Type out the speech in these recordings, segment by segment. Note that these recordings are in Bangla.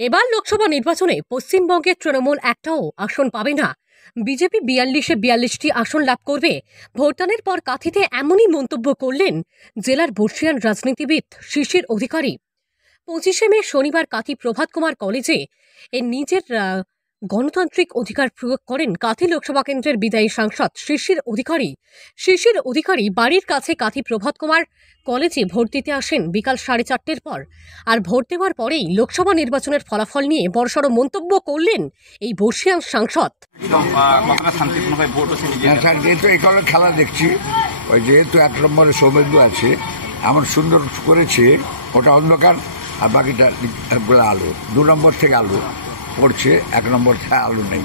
এবার লোকসভা নির্বাচনে পশ্চিমবঙ্গের তৃণমূল একটাও আসন পাবে না। বিজেপি 42টি আসন লাভ করবে। ভোটদানের পর কাঁথিতে এমনই মন্তব্য করলেন জেলার বর্ষীয়ান রাজনীতিবিদ শিশির অধিকারী। 25শে মে শনিবার কাঁথি প্রভাত কুমার কলেজে নিজের গণতান্ত্রিক অধিকার প্রয়োগ করেন কাঁথি লোকসভা কেন্দ্রের বিদায়ী সাংসদ শিশির অধিকারী। শিশির অধিকারী বাড়ির কাছে কাঁথি প্রভাত কুমার কলেজে ভোট দিতে আসেন বিকাল 4:30 পর। আর ভোট দেওয়ার পরেই লোকসভা নির্বাচনের ফলাফল নিয়ে বড়সড় মন্তব্য করলেন এই বর্ষীয়ান সাংসদ। যেহেতু এখানে খেলা দেখছি, ওই যেহেতু 1 নম্বরে সৌমেন্দু আছে, এমন সুন্দর করেছে, ওটা অন্ধকার আর বাকিটা আলো। 2 নম্বর থেকে আলো পড়ছে, 1 নম্বর থেকে আলো নেই।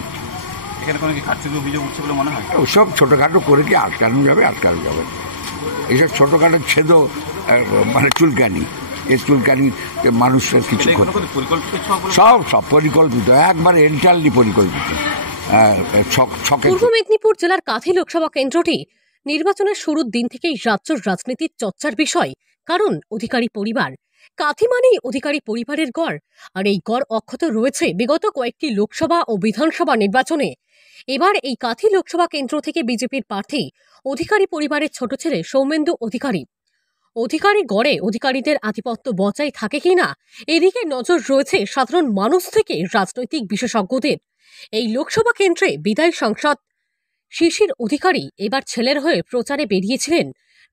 এখানে কোনো কি কারচুপি অভিযোগ উঠছে বলে মনে হয়? ওসব ছোটোখাটো করে কি আটকানো যাবে? এইসব ছোটোখাটো ছেদ মানে চুলকানি, এই চুলকানি মানুষের কিছু সব পরিকল্পিত, একবারে এন্টারলি পরিকল্পিত। পূর্ব মেদিনীপুর জেলার কাঁথি লোকসভা কেন্দ্রটি নির্বাচনের শুরুর দিন থেকেই রাজ্যের রাজনীতির চর্চার বিষয়। কারণ অধিকারী পরিবার, কাঁথি মানেই অধিকারী পরিবারের গড়, আর এই গড় অক্ষত রয়েছে বিগত কয়েকটি লোকসভা ও বিধানসভা নির্বাচনে। এবার এই কাঁথি লোকসভা কেন্দ্র থেকে বিজেপির প্রার্থী অধিকারী পরিবারের ছোট ছেলে সৌমেন্দু অধিকারী। অধিকারী গড়ে অধিকারীদের আধিপত্য বজায় থাকে কিনা, এদিকে নজর রয়েছে সাধারণ মানুষ থেকে রাজনৈতিক বিশেষজ্ঞদের। এই লোকসভা কেন্দ্রে বিদায়ী সাংসদ শিশির অধিকারী এবার ছেলের হয়ে প্রচারে বেরিয়েছিলেন।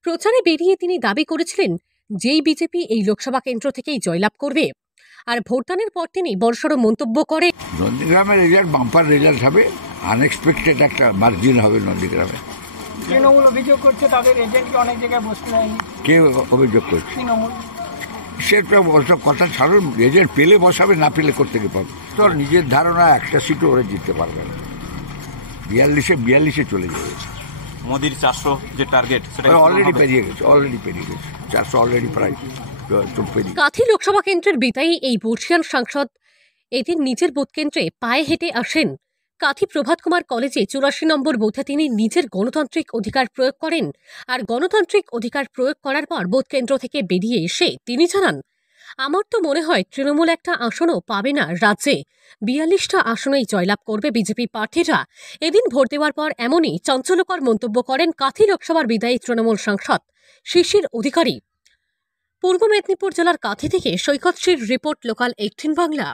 প্রচারে বেরিয়ে তিনি দাবি করেছিলেন যেই বিজেপি এই লোকসভা কেন্দ্র থেকেই জয়লাভ করবে। আর ভোটদানের পর তিনি বড়সড় মন্তব্য করে, নন্দীগ্রামের রেজাল্ট বাম্পার রেজাল্ট হবে, আনএক্সপেক্টেড একটা মার্জিন হবে নন্দীগ্রামে। তৃণমূল অভিযোগ করছে তাদের এজেন্টকে অনেক জায়গায় বসতে দেয়নি। কে অভিযোগ করছে? তৃণমূল। সেটা ওসব কথা ছাড়ুন, এজেন্ট পেলে বসাবে, না পেলে করতে পারবে। তোর নিজের ধারণা একটা সিটও ওরা জিততে পারবে না, 42-এ চলে যাবে। মোদির 400 যে টার্গেট সেটা অলরেডি পেরিয়ে গেছে 400 অলরেডি প্রায়। কাঁথি লোকসভা কেন্দ্রের বিদায়ী এই বর্ষীয়ান সাংসদ এদিন নিজের বুথ কেন্দ্রে পায়ে হেঁটে আসেন। কাঁথি প্রভাত কুমার কলেজে 84 নম্বর বুথে তিনি নিজের গণতান্ত্রিক অধিকার প্রয়োগ করেন। আর গণতান্ত্রিক অধিকার প্রয়োগ করার পর বুথ কেন্দ্র থেকে বেরিয়ে এসে তিনি জানান, আমার তো মনে হয় তৃণমূল একটা আসনও পাবে না রাজ্যে, 42টা আসনেই জয়লাভ করবে বিজেপি প্রার্থীরা। এদিন ভোট দেওয়ার পর এমনই চাঞ্চল্যকর মন্তব্য করেন কাঁথি লোকসভার বিদায়ী তৃণমূল সাংসদ শিশির অধিকারী। পূর্ব মেদিনীপুর জেলার কাঁথি থেকে সৈকত শ্রীর রিপোর্ট, লোকাল 18 বাংলা।